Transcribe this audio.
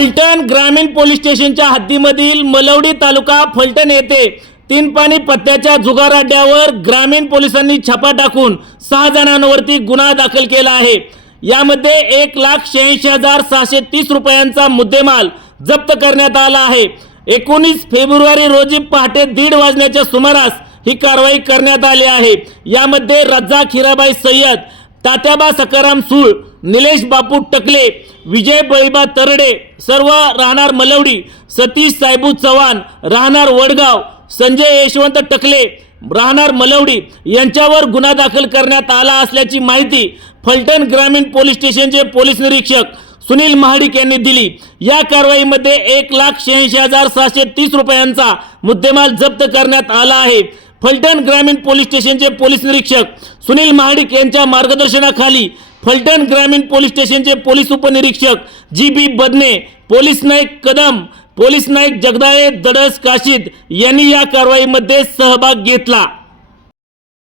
फलटण ग्रामीण पोलीस स्टेशनच्या हद्दीमधील मलवडी तालुका फलटण येथे 3 पाणी पत्त्याच्या जुगार अड्ड्यावर ग्रामीण पोलिसांनी छापा टाकून 6 जणांवरती गुन्हा दाखल केला आहे। यामध्ये 1,86,630 रुपयांचा मुद्देमाल जप्त करण्यात आला आहे। 19 फेब्रुवारी रोजी पहाटे 1:30 वाजण्याच्या सुमारास ही कारवाई करण्यात आली आहे। यामध्ये रज्जाक हिराबाई सय्यद, तात्याबा सकाराम सूळ, निलेश बापू टकले, विजय बळीबा तरडे सर्व राहणार मलवडी, सतीश साहेबू चव्हाण राहणार वडगाव, संजय यशवंत टकले राहणार मलवडी यांच्यावर गुन्हा दाखल करण्यात आला असल्याची माहिती फलटण ग्रामीण पोलीस स्टेशनचे पोलीस निरीक्षक सुनील महाडिक यांनी दिली। या कारवाईमध्ये 1,86,630 रुपयांचा मुद्देमाल जप्त करण्यात आला आहे। फलटण ग्रामीण पोलीस स्टेशनचे पोलीस निरीक्षक सुनील महाडिक यांच्या मार्गदर्शनाखाली फलटण ग्रामीण पोलीस स्टेशनचे पोलीस उपनिरीक्षक जी.बी. बदने, पोलीस नाईक कदम, पोलीस नाईक जगदाळे दडस काशीद यांनी या कारवाईमध्ये सहभाग घेतला।